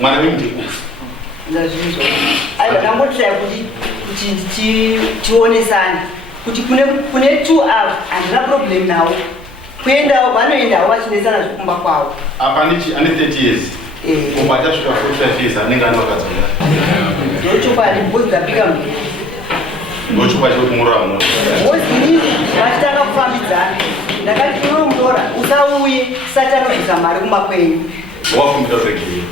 mwana wemndiko ndazvinzwa aiwa ndangotya kuti tionesane kuti kune 2 hours handina problem nawo kuendawo vanoendawo vachinesana zvikumba kwavo apa ane 30 years umba achasvika 45 years anenge ane vakadzona ndochokwadi bhozi ndapika mbi ndochokwadi kumurora mota bhozini vachitanga kufambidzana ndakati unomurora usauye tisati anobvisa mari kumba kwenyu wafumbira zvegei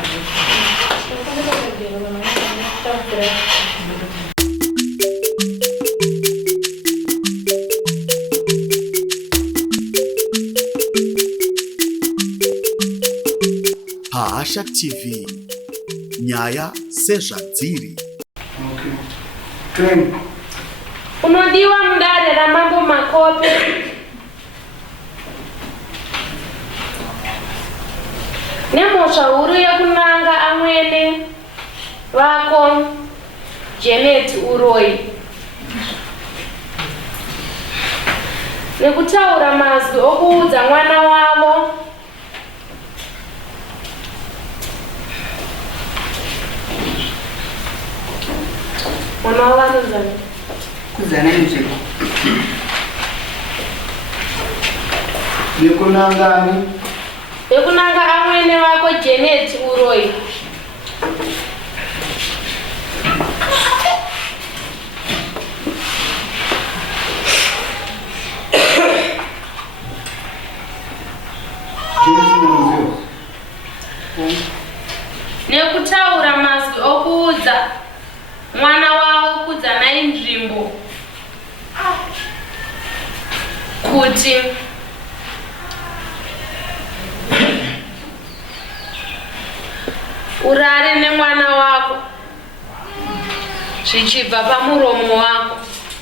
Bahasha TV, nyaya sezvadziri. Unodiwa mudare ramambo Makope. Nemhosva huru yekunanga amwene vako Janet Uroi. Nekutaura mazwi okuudza mwana wavo mwana wavo anozana kudzana inzvimbo yekunanga amwene vako Janet Uroi. Nekutaura mazwi okuudza mwana wavo kudzana inzvimbo kuti urare nemwana wako zvichibva pamuromo wako.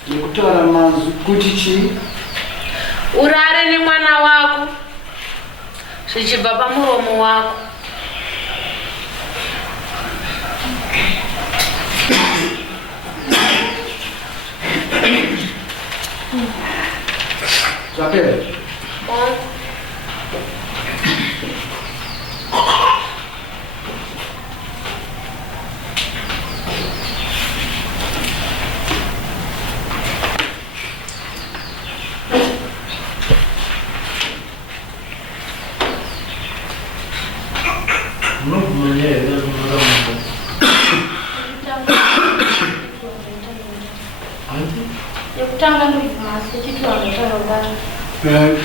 nekutaura mazwi kuti chii? Urare nemwana wako zvichibva pamuromo wako. Zapera.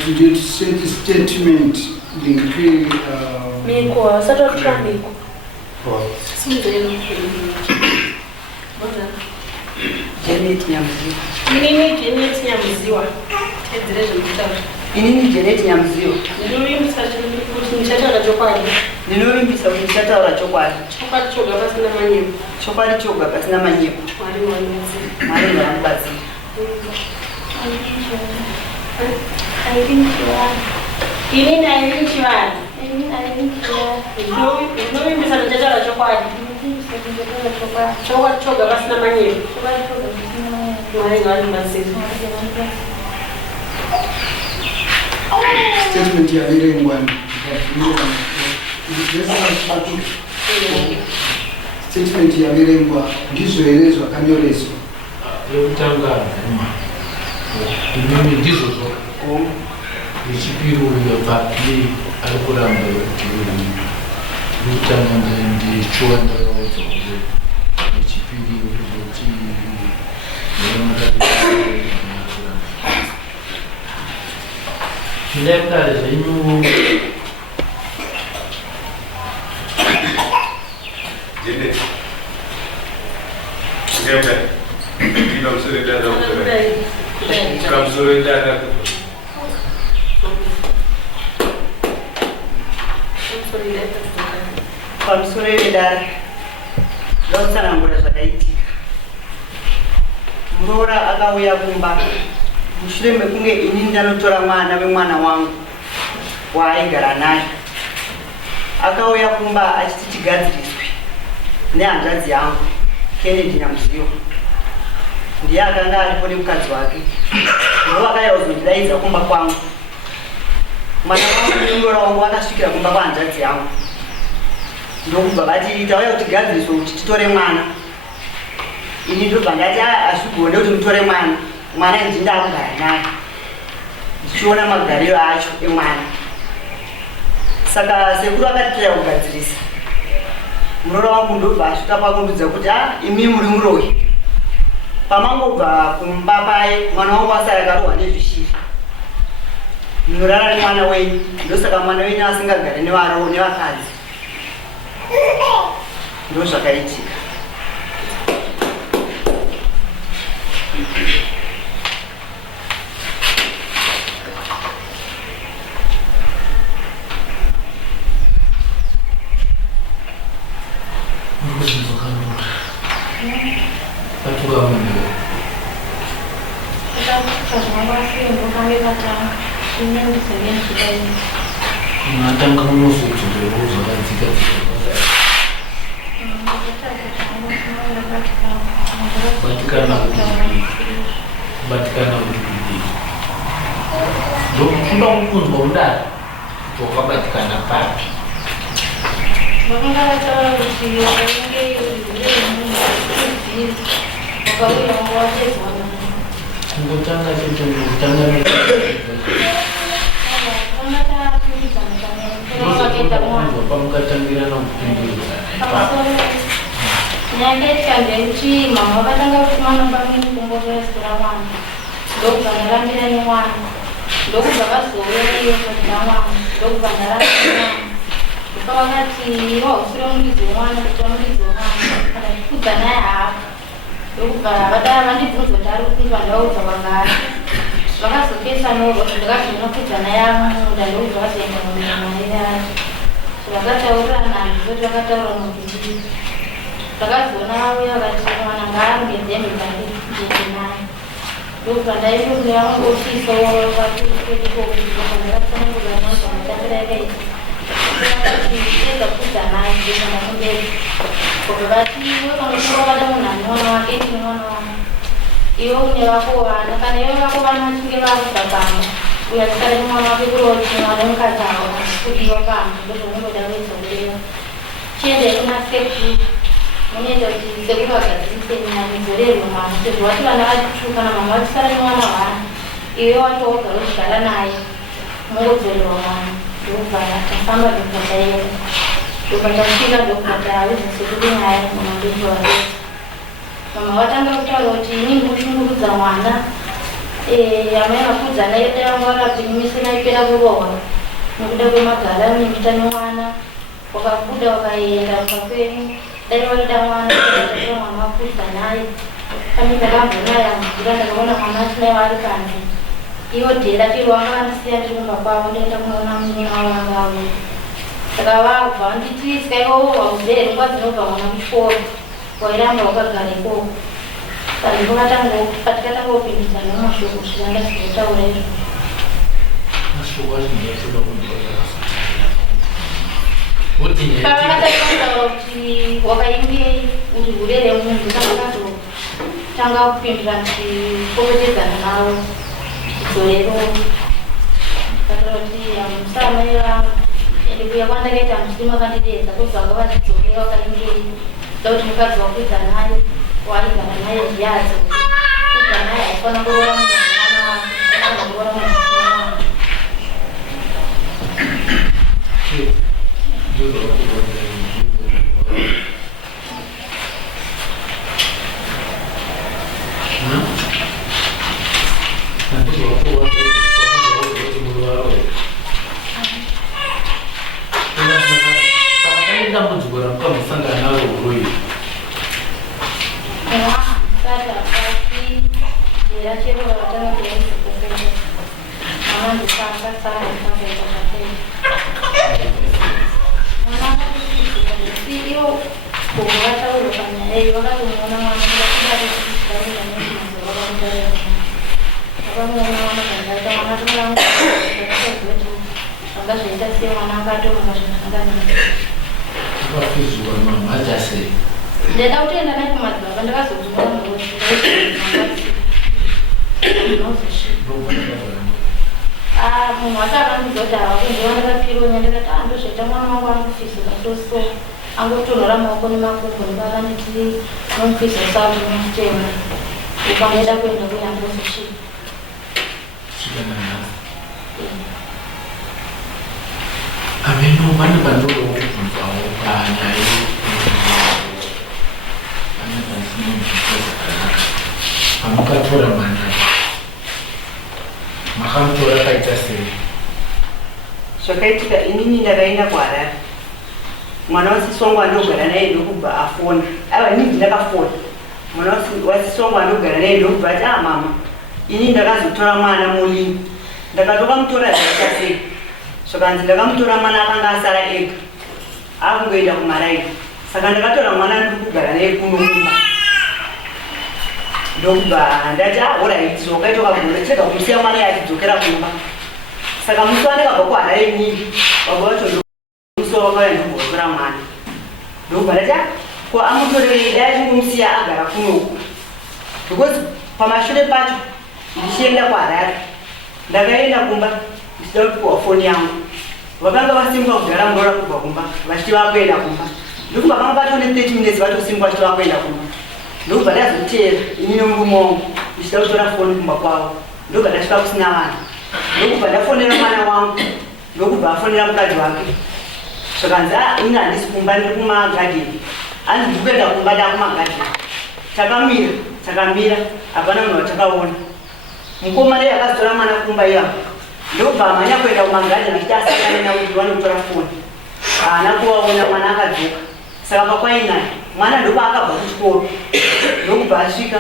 To send a statement linking Miko, sato Miko. Janet Nyamziwa. Inini Janet Nyamziwa. Inini Janet Nyamziwa. Ndinovimbisa kuti ndichataura chokwadi. Ndinovimbisa kuti ndichataura chokwadi. Chokwadi choga pasina manyepo. Chokwadi choga pasina manyepo. Mwari ngamubatsire. Inini Chivana. Ndinovimbisa kuti ndichataura chokwadi. Chokwadi choga pasina manyepo. Mwari ngamubatsire. statement yaverengwa statement yaverengwa ndizvo here zvakanyoreswa yekutanga imweni ndizvozvo yechipiri uyo papi ari kuramba yekutanga ndichiwandaodzo yechipiri uzoti zvinekare zvenyu pamusoro yedare ndautsanangura zvakaitika. Muroora akauya kumba mushure mekunge ini ndanotora mwana wemwana wangu waaigara naye. Akauya kumba achiti tigadziriswe nehanzvadzi yangu Kennedy Nyamziwa. Ndiye akanga aripo nemukadzi wake. Ndo vakauya kuzondidaidza kumba kwangu. Mwana wangu nemuroora wangu vakasvikira kumba kwahanzvadzi yangu. ndokubva vatiita uya kuti gadziriswe kuti titore mwana. Ini ndobva ndati asvigone kuti mutore mwana inzi ndakugara naye ndichiona magariro acho emwana. Saka sekuru akatitaya kugadzirisa. Muroro wangu ndobva asvika pakundudza kuti imi muri muroyi. Pamangobva kumba paye mwana wangu asara akarohwa nezvishiri. Munorara nemwana wenyu, ndosaka mwana wenyu asingagare nevakadzi. Ndozvakaitika. Unataka nusu tuliruhusu katika kupatikana udhibiti. Ndio kuna mkunzo ndani tukapatikana papi. Ngotanga chetu ngotanga pamukatangira nakupindira nyangechikandeuchi mama vakatanga kuti mwana pamweni kumbotoresera mwana ndokubva ndarambira nemwana ndokubva vazovereiyo kodina mwana ndokubva ndarambira mwana uka vakati wausire mudidzi wemwana kuti wamudidzi wemwana kana kukudza naye hapo ndokubva vadara vandibvunza kuti ari kukundwa ndavaudza kwagara vakazopesa norwa kuti ndakati ndinokudza naye amunda ndokubva vazoenda mumarire acho vakataurirana ndizoti vakataura mubhindi ndakazoona vauya vakati mwana ngaarungedzembe dzanditi naye ndokubva ndaende kune vamwe ofisa ndakatsananguranamatambira yakaita vakati ega kudza naye ndekana mumberi kobva vati iwe vanokuvavada munhu ane mwana wake ine mwana wangu iwe une vako vana kana iwe vako vana vachinge vakuda pamwe uya tikada nemwana wake kuroti mwana wemukadzi avo kudiwa pamwe ndozvonongoda kuedza kudiwa chiende kuna sekuru munoita kuti sekuru agadzirise nyamidzorerwe mwana sezvo vati vana vachitu kana mama vachisara nemwana hwana iwe watogara uchigara naye mungodzorerwa mwana ndokubva tafamba dokota yedu ndobva tasvika dokota audza sekuru nyaya mama ndozvavareta mama vatanga kutaura kuti inini mushungurudza mwana amai vakudzana yedu vangu varapimisi naipera kurohwa nekuda kwemagara anemiita nemwana wakabuda wakaenda ukakwenyu dai waida mwana mwana wakudza naye pane ndakambonaye amvura ndakaona mwana asinaye vari kanzi iwo dhera chero vanga vandisiya ndiri kumba kwavo ndaenda kunoona munye wavanga avo saka vabva vanditiska iwowo vauzere nguva dzinobva mwana kuchikoro wairamba wakagara ikoko saka patikatanga kupindudza nemashoko zviranga zvizotaura izvo pavakataura kuti wakaingei kuti urere munhu sakakatotanga kupindura tikomekedzana navo dzorero kataura kuti musamai vangu ende kuya kwandakaita musima kandidedza kuti vanga vachidzokera wakaingei kuti mukadzi wakuidza naye waigara naye zviyadzo kuidza naye haifana kurora mwana wake ana kurora mwana wake dambudziko ramukamusangana naro uroi ndenda kutenda naye kumadzibaba ndakazoguma munhu akakandiza kuti havakundiwa ndakapiriwa ndakati ndozvaita mwana wangu anokufisika toso angotonhora maoko nemakumbo ndivava neti nomufisa savu nomutema ukangoda kuenda kuyambozosvika ameno mane bandolo kubvawo panyaya pamukatora mwana makamutora kaita sei? Zvakaitika inini ndakaenda kuHarare. Mwana wasisi wangu andogara naye ndokubva afona. Aiwa inini ndakafona. Mwana wasisi wangu andogara naye ndokubva ati mama inini ndakazotora mwana mulini. Ndakatoka mutora zvaita sei. Zvakanzi ndakamutora mwana akanga asara ega. Akungoenda kuMaraini. Saka ndakatora mwana ndokugara naye kuno kumba. Ndokubva ndati alright zvakaitoka gore chega kumusiya mwana yachidzokera kumba. Saka musi wandakabva kuHarare inini baba vacho ndomusi wakauya ndombotora mwana. Ndokubva ndati ko amutorerei dai achingumusiya agara kunoku. Because pamashure pacho ndichienda kuHarare ndakaenda kumba ndichida kupiwa foni yangu. Vakanga vasimbwa kugara murora kubva kumba vachiti vakuenda kumba. Ndokubva panga patone 30 minutes vatosimbwa vachiti vakuenda kumba. Ndokubva ndazoteera ini nomurume wangu ndichida kutora foni kumba kwavo. Ndokubva ndasvika kusina vanhu. Ndokubva ndafonera mwana wangu. Ndokubva afonera mukadzi wake. Zvakanzi ini handisi kumba ndiri kumagadheni. Hanzi ndiri kuenda kumba ndakumagadheni. Takamira hapana munhu watakaona. Mukomana yakazotora mwana kumba iyapo. Ndokubva amhanya kuenda kumagadheni achiti asangane navo kuti vanotora foni. Haana kuvaona mwana akadzoka. Saka pakwainaye mwana ndopaakabva kuchikoro. Ndokubva asvika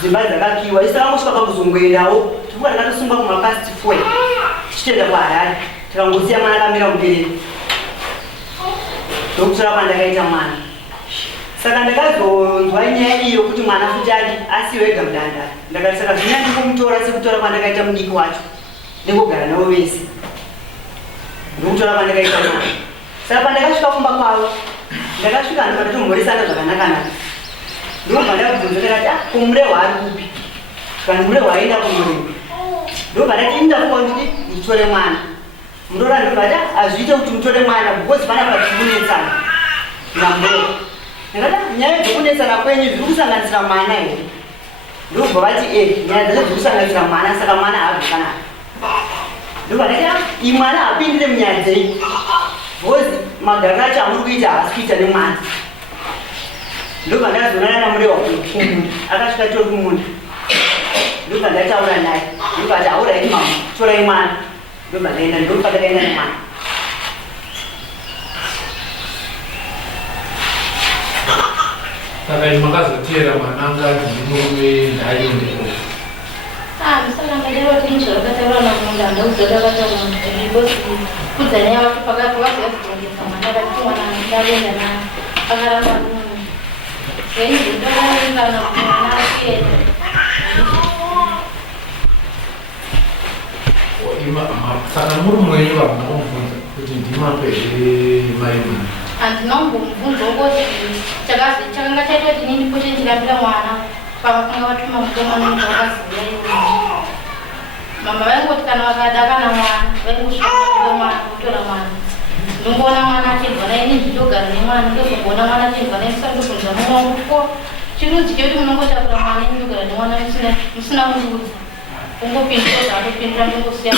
dzimba dzakakiwa. Isi takangosvika pakuzongoendawo tikuva takatosungwa kumapasti 4 tichitoenda kuHarare. Tikangosiya mwana akamira muberere. Ndokutora kwandakaita mwana. Saka ndakazonzwa nyaya iyo kuti mwana futi asiwe ega mudandara. Ndakati saka zvina ndikumutora sekutora kwandakaita mudiki wacho. Ndingogara navo vese. Ndokutora kwandakaita mwana. Saka pandakasvika kumba kwavo ndakasvika ndikatotomhoresana zvakanaka-naka. Ndobva ndakubvunza ndakati kumurehwa ari kupi? Kana murehwa aenda kumurehwa. Ndobva ndati indakuwa nditi nditore mwana. Murora ndobva ndati hazviite kuti mutore mwana because pana patikunetsana namurehwa. Ndakati nyaya dzokunetsana kwenyu zviri kusanganisira mwana here. Ndobva vati nyaya dzacho dziri kusanganisira mwana saka mwana haazvakanaka. Ndobva ndati mwana hapindire munyaya dzenyu. Because magariro acho amuri kuita haasi kuita nemwana. Ndobva ndazonana namurehwa kumunda. Akasvika tori kumunda. Ndobva ndataura naye. Ndobva ati alright mama torai mwana. Ndobva ndaenda ndobva ndakaenda nemwana. Saka makazoteera mwananga dzimurume ndaaendeko. Misalanga lero tincho rakataura namunda ndaudzora rakataura because kudzanya watu pakati vakazongeza mwana vakati mwana ndaenda naye akaramba munhu. Then ndindoringana mwana akienda. Saka murume wenyu vamunomubvunza kuti ndimape maimana. Handinombomubvunza kuti chakanga chaita kuti inini pote ndikapira mwana pavakanga vatuma mukomana vakaziva ivo. Mama vaingoti kana vakada kana mwana vaingosvika mwana kutora mwana. Ndingoona mwana achibva naye inini nditogara nemwana ndozongoona mwana achibva naye saka ndobvunza mumwe wangu kuti ko chirudzi chekuti munongotakura mwana inini ndogara nemwana musina mundudza. Ungopindura zvaanopindura ndingosiya.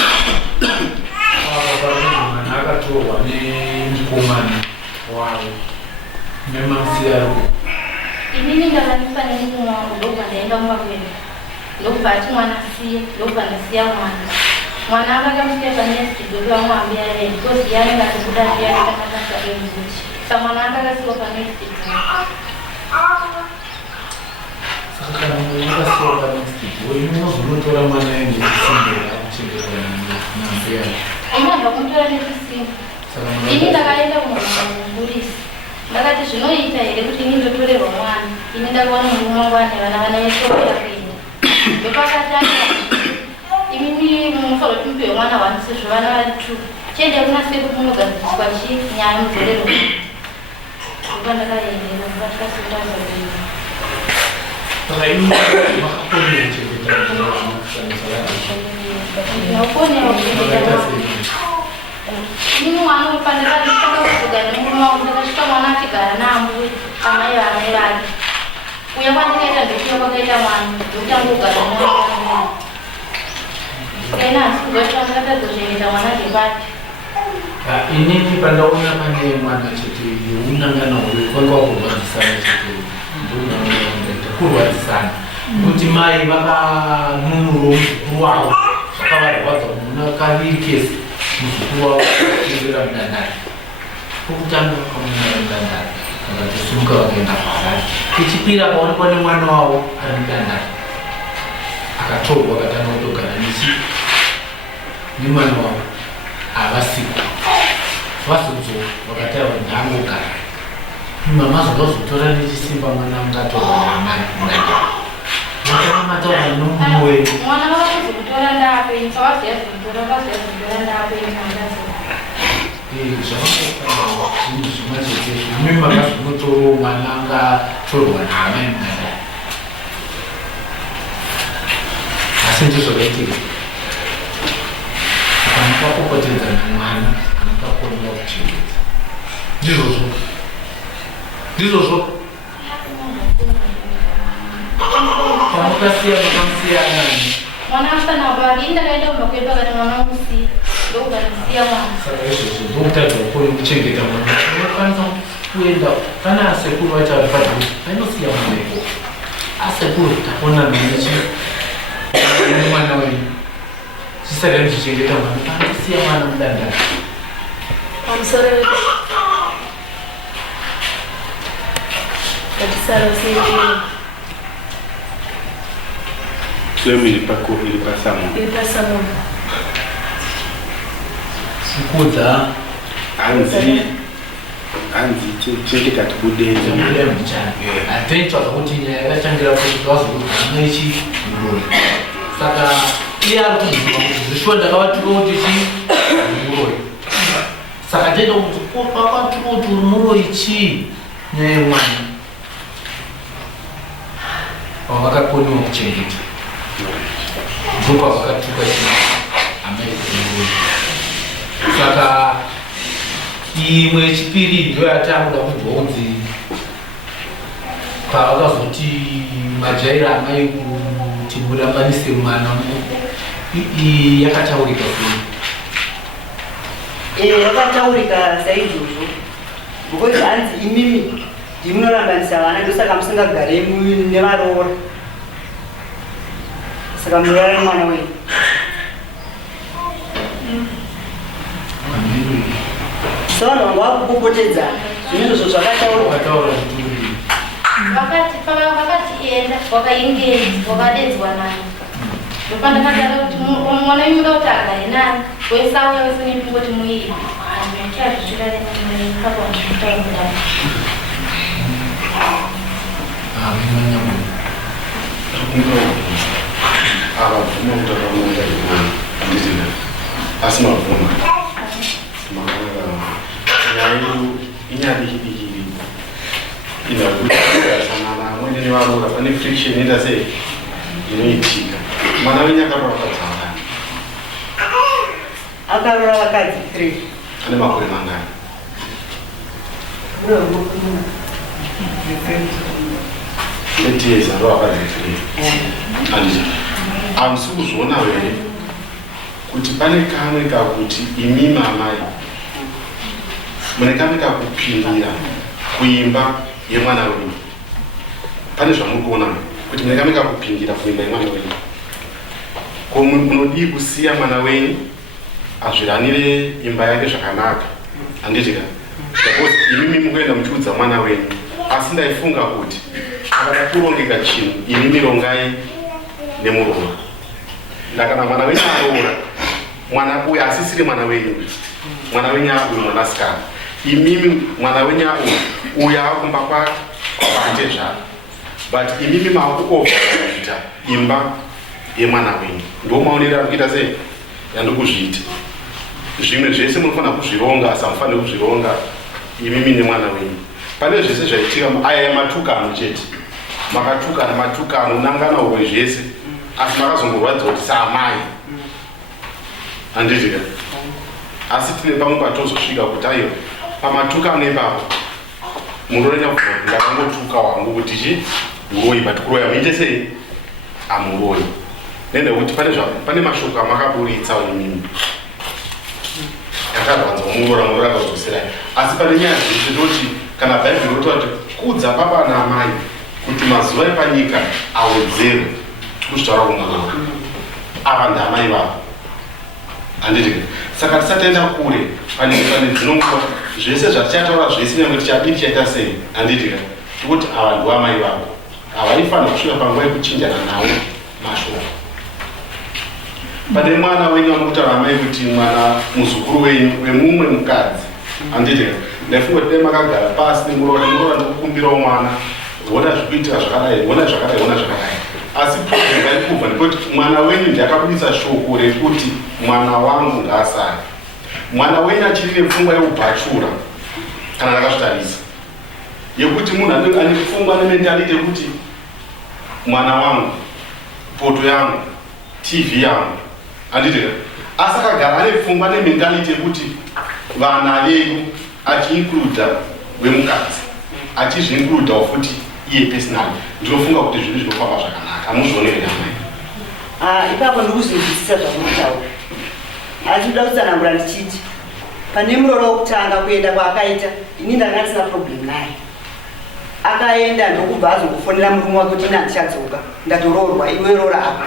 Mwana akatorwa nemukomana wavo nemasiyaro. Inini ndakanisa nemukomana wangu ndobva ndaenda kumakwenda. Ndobva ati mwana siye, ndobva ndasiya mwana. Mwana akakamusiya panesti ndokuva mwambia yeye because yanenge atibuda ndiya akamakasa remuzichi. Saka mwana akakasiwa panesti. Saka wakasiwa panesti. Wewe unozotora mwana ende kusimbira kuchengeta nambuya. Ndabva kumutora nechisimba. Ini ndakaenda kumugurisi. Ndakati zvinoita here kuti ini ndotorerwa mwana. Ini ndakaona murume wangu ane vana vesokera kuenda. Ndopakatanga imimi munofanira kuti mupiwe mwana wanisizvo vana vari 2. Chiende kuna sekuru munogadziriswa nyaya mudzorero. Ndobva ndakaendera ndakasvika sindazvakuenda. Saka ini makakonera kuchengeta mwana kushandisa vana. Ndinokonera kuchengeta mwana. Ini mwana upanira kutoka kugana mwana kutaka mwana tigara namwe kama yana bali. Uya kwandika ndio kwa kaita mwana utangu kugana mwana. Kena sikugata ngata kujenga mwana kibati. Ini pandaona mane mwana cheti unangana kwa kubadisana cheti. Ndio kurwa sana. Kuti mai baka nuru wao. Kama watu mnakali kesi. Mkua kira mdandari kukutanga kwa mdandari akatusumuka wakaenda parani kichipira kwa mwana wao alimdandari akatoka akatanga kutoka na nisi ni mwana wao abasiku wasuzo wakataya wanyanguka mama zozo tora ni simba mwana ngato wa mama mwana mata wa numwe mwana wao kutola ndape insawasi ya kutola basi ndape insawasi mimi mama mtoto mananga toro na amen asante sote kama kwa kupoteza mwana kwa kuondoa chini ndizo kama kasi ya mamsia nani mwana sana bali ndio ndio mkwenda kwa mama msi ndio kanisia mwana sasa hizo ndio kwa kuchengeta mwana kwanza kuenda kana sekuru acha alipata haino si ya mwana asekuru taona mwenyeji mwana wewe sasa ndio kuchengeta mwana si ya mwana mdanda amsore kabisa sisi Leo ilipasa sikuta anzi cheke katubudeza mule mchana atento akuti nyaya changira kutoza kunechi ngoro saka iya kuzishonda kwatu kuti ngoro saka tendo kutoka kwatu kuti ngoro ichi nyaya mwana wakakoni kuchengeta Buka wakati tuka chini amazing saka imwe chipiri ndio yatanga kubvonzi pavakazoti majaira amai kuti murambanise mwana yakataurika sei yakataurika saizvozvo ngokuti hanzi imimi ndimunorambanisa vana ndosaka musingagare nevaroora saka murara mwana wenyu saka vanhu vakupopotedza zvinizvo zvakataura vakatienda vakaingezi vakadedzwa nayo ndopandakadara kuti mwana wenyuda kuti agare nani wesauya wese nepingoti muiri abavuma kutakamunda ndizina asi mavuma nyayo inyadikidikiri inakutasangana amweni nevaroora pane friction inoita sei inoitika mwana wenyu akaroora vakadzangana akaroora vakadzi 3 ane makore mangani etieza ndo vakadzi 3 andizvo hamusi kuzviona here kuti pane kamwe kakuti imi mamai mune kamwe kakupindira kuimba yemwana wenyu pane zvamuri kuona kuti mune kamwe kakupindira kuimba yemwana wenyu ko munodii kusiya mwana wenyu azviranire imba yake zvakanaka handitika because imimi mukuenda muchiudza mwana wenyu asi ndaifunga kuti akada kurongeka chinhu imimi rongai nemuroora ndakana mwana wenyu aroora mwana uyu asisiri mwana wenyu mwana wenyu uyu mwanasikana imimi mwana wenyu uyu akumba kwake kwakate zvaro but imimi makuovhaita imba yemwana wenyu ndo maonero ari kuita sei yandikuzviita zvimwe zvese munofanira kuzvironga asi hamufaniri kuzvironga imimi nemwana wenyu pane zvese zvaitika aya matukano chete makatukana matukano nangana uwe zvese asi makazongorwadza kuti saamai handitika asi tine pamwe patozosvika kuti aiwa pamatuka nepapo munoenda kubva ndakangotuka wangu kuti chi uroi but kuroya muite sei amuroi nenda kuti pane mashoko amakaburitsa imimi yakarwadza murora murora kuzosera asi pane nyaya dzese ndoti kana bhaibheri rototi kudza baba naamai kuti mazuva epanyika awedzere tikuzvitaura kumwana ava ndaamai vavo handiti saka tisataenda kure pane dzinomwa zvese zvatichataura zvese nyange tichadii tichaita sei handiti tikuti ava ndoamai vavo havaifanira kusvika panguva yekuchinjana nawo mashoko pane mwana wenyu wamukutaura amai kuti mwana muzukuru wenyu wemumwe mukadzi handiti ndaifunga kuti dai makagara pasi nemurora nekukumbirawo mwana wona zvikuitira zvakadai wona zvakadai wona zvakadai asi problem vari kubva ndikuti mwana wenyu ndakabudisa shoko rekuti mwana wangu ngaasari mwana wenyu achiri nepfungwa yeubhachura kana ndakazvitarisa yekuti munhu ane pfungwa nementality yekuti mwana wangu poto yangu tv yangu handiti asi akagara ane pfungwa nementality yekuti vana vedu achiinkluda wemukadzi achizviinkludawo futi iye personally ndinofunga kuti zvinhu zvinofamba zvakanaka hamuzvionere namai ipapo ndikuzvinzwisisa zvakutaura asi ndoda kutsanangura ndichiti pane muroro wokutanga kuenda kwaakaita ini ndanga ndisina problem naye akaenda ndokubva azokufonera murume wake kuti ina ndichadzoka ndatoroorwa iwe rora apa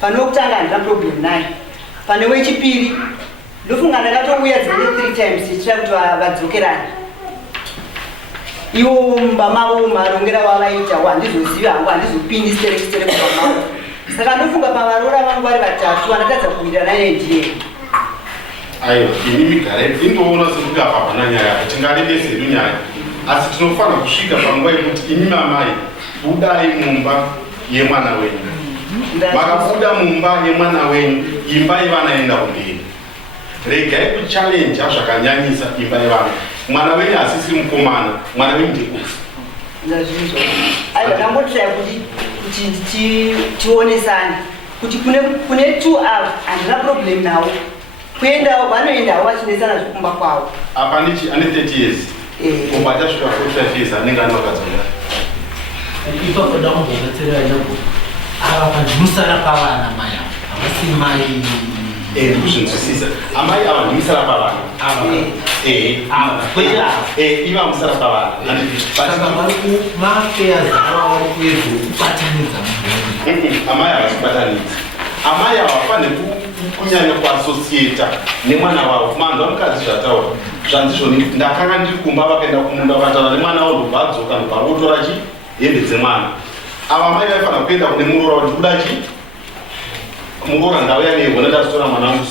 pane wokutanga handina problem naye pane wechipiri ndofunga ndakatouya dzine 3 times ichira kuti vadzokerane iwo mumba mavo marongera vavaita handizoziva hangu handizopindi siterekistere kumba mavo saka ndofunga pavarora vangu vari vatatu vandakadza kuwirirana nendiye aiwa ini migare indoona sekuti apa hapana nyaya tingarevese hedu nyaya asi tinofanira kusvika panguva yekuti imi mamai budai mumba yemwana wenyu makabuda mumba yemwana wenyu imba yevana enda kumberi regai kuchallenja zvakanyanyisa imba yevana mwana wenyu asisiri mukomana mwana wenyu ndekusi ndazvizvo aiwa ndangotira kuti tionesane kuti kune 2 ava handina problem nawo kuendawo vanoendawo vachinesana zvekumba kwavo apa ane 30 years kumba achasvika 45 years anenge ane vakadzona ipapo ndakambobetsera nyako ava pandimusara pavana maya havasi mai ndikuzvinzwisisa amai ava ndimusara pavana iva musara pavana saka vari kumafeas ava vari kuedza kubatanidza amai havasibatanidzi amai havafaniri kunyanya kuasosieta nemwana wavo manhu vamukadzi zvataura zvanzizvoni ndakanga ndiri kumba vakaenda kumunda vakataura nemwana wavo ndobva adzoka ndobva votora chi hembe dzemwana ava mai vaifanira kuenda kune murora kuti kuda chi murora ndauya neigona ndasitora mwana wangu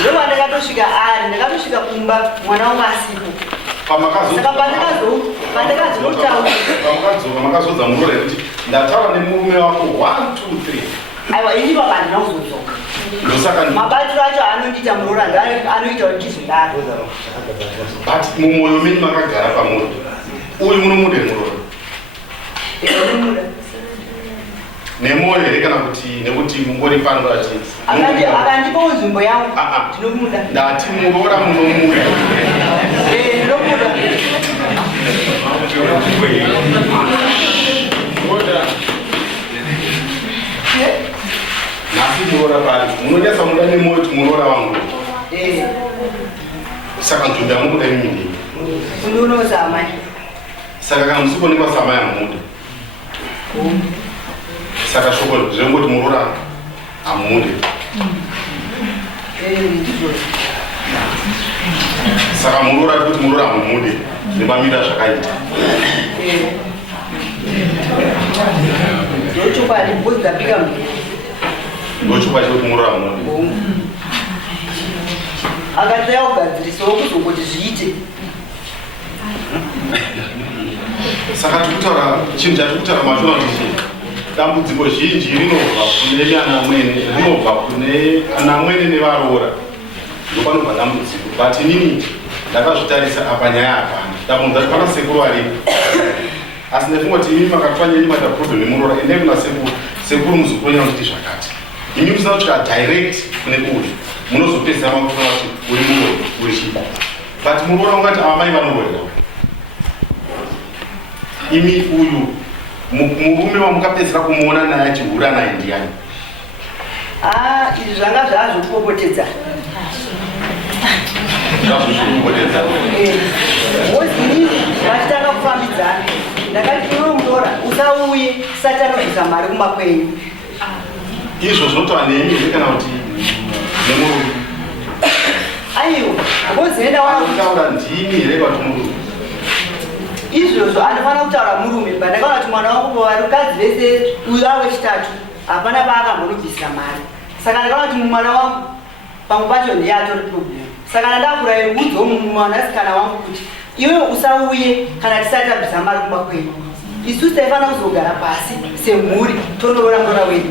ndova ndakatosvika ari ndakatosvika kumba mwana wangu asipo saka pandakazokutaura makazodza murora yekuti ndataura nemurume wako 1 2 3 aiwa ini baba handina kuzodzoka ndosaka mabatiro acho anondiita murora anoita kuti ndizodaro but mumwoyo menyu makagara pamoto uyu munomude murora nemwoyo here kana kuti nekuti mungori pano ati akandipawo nzvimbo yangu ndinomuda ndati murora munomuda ndinomuda nasi murora pari munonyasa muda nemwoyo kuti murora wangu saka nzvimbo yamukuda imindi ndinosamai saka kana musikonekwa samai amuda saka shoko zvirongoti murora hamude saka murora kuti murora hamumude nepamira zvakaita ndochokwadi bhozi dzapika ndochokwadi kuti murora hamude akataya kugadzirisawo kuzongoti zviite saka tikutaura chinhu chatikutaura machona kuti dambudziko zhinji rinobva kune ana mwene rinobva kune ana mwene nevaroora ndopanobva dambudziko but inini ndakazvitarisa apa nyaya hapana dambudziko pana sekuru aripo asi ndafunga kuti imi makatwanya ini mata problem nemuroora endai kuna sekuru muzukuru nyangu kuti zvakati imi musina kusvika direct kune uyu munozopedzisa makufuna kuti uri muroi wechida but munoona ungati amai vanororera imi uyu murume wamukapedzera kumuona naye achihura naye ndiani? Izvi zvanga zvazvokupopotedza wozini vachitanga kufambidzana ndakati unomudora usauye tisati anobvisa mari kumakwenyu. Izvo zvinotwa nemi here kana kuti nemurume? Aiwa ngozienda wataura ndimi here kana kuti murume? Izvozvo anofanira kutaura murume but ndakaona kuti mwana wangu varikadzi vese uyu wechitatu hapana paakambonobvisira mari saka ndakaona kuti mwana wangu pamwe pacho ndiye atori problem saka ndandakura udzowo mwanasikana wangu kuti iwe usauye kana tisati tabvisa mari kumakwenyu isusu taifanira kuzogara pasi semhuri tonorora mwana wedu.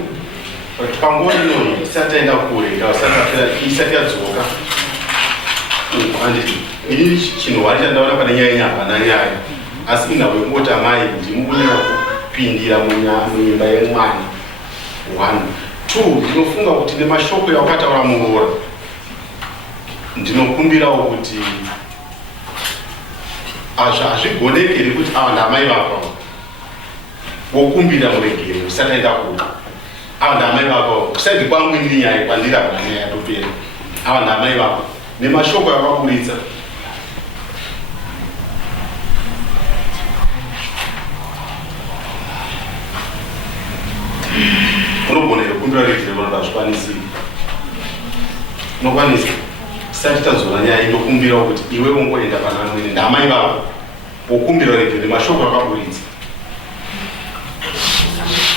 Panguva ino isati aenda kure isati yadzoka handiti ini chinhu wari chandaona pane nyaya nyahana nyaya asi inhavo yekungoti amai ndimukunyanya kupindira muimba yemwana 1 2 ndinofunga kuti nemashoko yaukataura muroora ndinokumbirawo kuti hazvigonekeri kuti ava ndamai vako wokumbira muregere usati aenda kure ava ndamai vako kusaidi kwangu ini nyaya kwandirabva nyaya yatopera ava ndamai vako nemashoko yakaburitsa unogona kukumbira regere vanoda zvikwanisiri unokwanisa tisati tazora nyaya inokumbirawo kuti iwe ungoenda pana amweni ndamai vako wokumbira regere mashoko yakaburitsa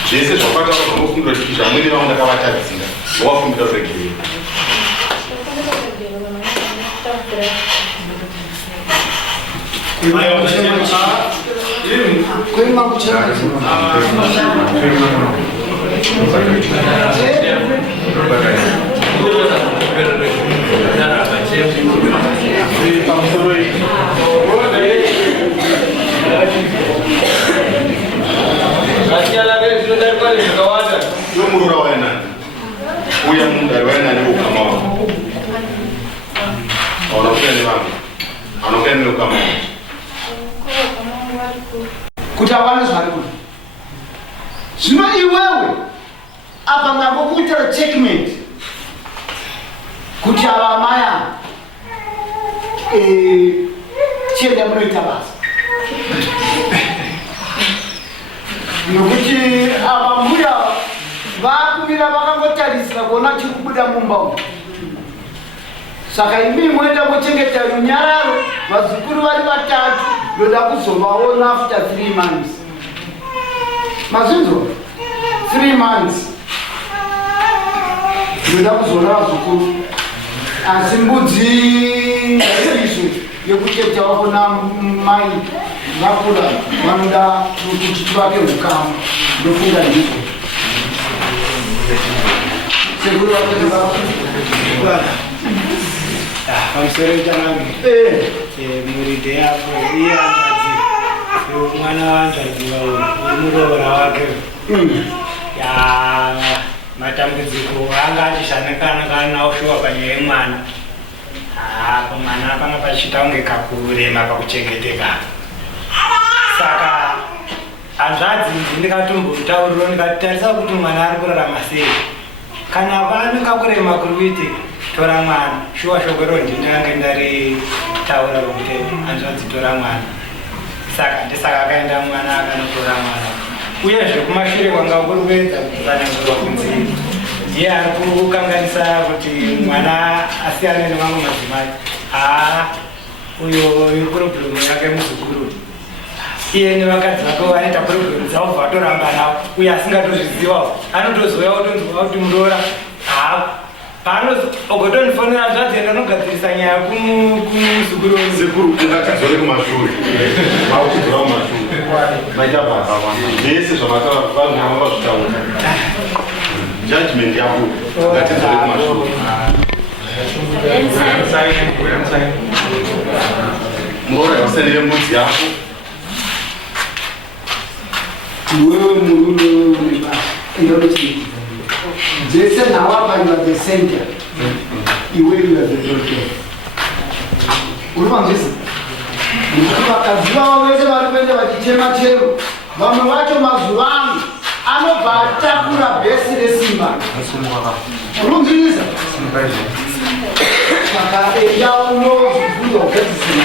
zvese zvakataura zvanokumbira kuti zvamweni vavo ndakavatadzira wafumbira regere murora waenani uya mundari waenani ukama wako aunakutani vangu anokani ukama wako kuti avane zvari kuti zvino iwewe apa ngangokuitira checkmate kuti ava amaya chienda munoita basa nokuti ava mbuya vakumira vakangotarisira kuona chiri kubuda mumba umu saka imi moenda mochengeta runyararo vazukuru vari 3 ndoda kuzovaona after 3 months mazinzo 3 months ndoda kuzoona vazukuru asi mbudzi izvo yekucheta vakona mai vakura vanoda kuti tivake ukama ndofunga ndizvo sekuru vakona pamusoro changu muridhe yako iye anzvadzi mwana wanzvadzi muroora wake matambudziko anga achishanekana nawo shuwa panyaya yemwana mwana panga pachiita kunge kakurema pakuchengeteka saka hanzvadzi ndikatombotauriro ndikati tarisa kuti mwana ari kurarama sei kana vane kakurema kuri kuitika tora mwana shuwa shoko iro ndindange ndaritaura kuti hanzvadzi tora mwana saka ndisaka akaenda mwana akanotora mwana uyezve kumashure kwanga kuri kuedza kutsanangurwa kunzi ndiye ari kukanganisa kuti mwana asiyane nevamwe madzimai uyo purobhuremu yake muzukuru iye nevakadzi vake vanoita purobhuremu dzavo vatoramba navo uye asingatozvizivawo anotozoya otonzwa kuti muroora paanoogotonifonera hanzvadzi enda anogadzirisa nyaya kumuzukuru sekuru ngatidzore kumashure makudzora kumashure maita basa zvese zvavanhu vazvitaura judgment yako ngatidzore kumashure muroora yakusenere mbudzi yako iwewe murume ndoroti dzese nhawapanywa the center iwewe yazvetoto urumanzvisi vakadzi vavo vese vari kuenda vachichema chero vamwe vacho mazuvano anobva atakura bhesi resimba urunzivisa saka enda unozvibvunza kugadzisina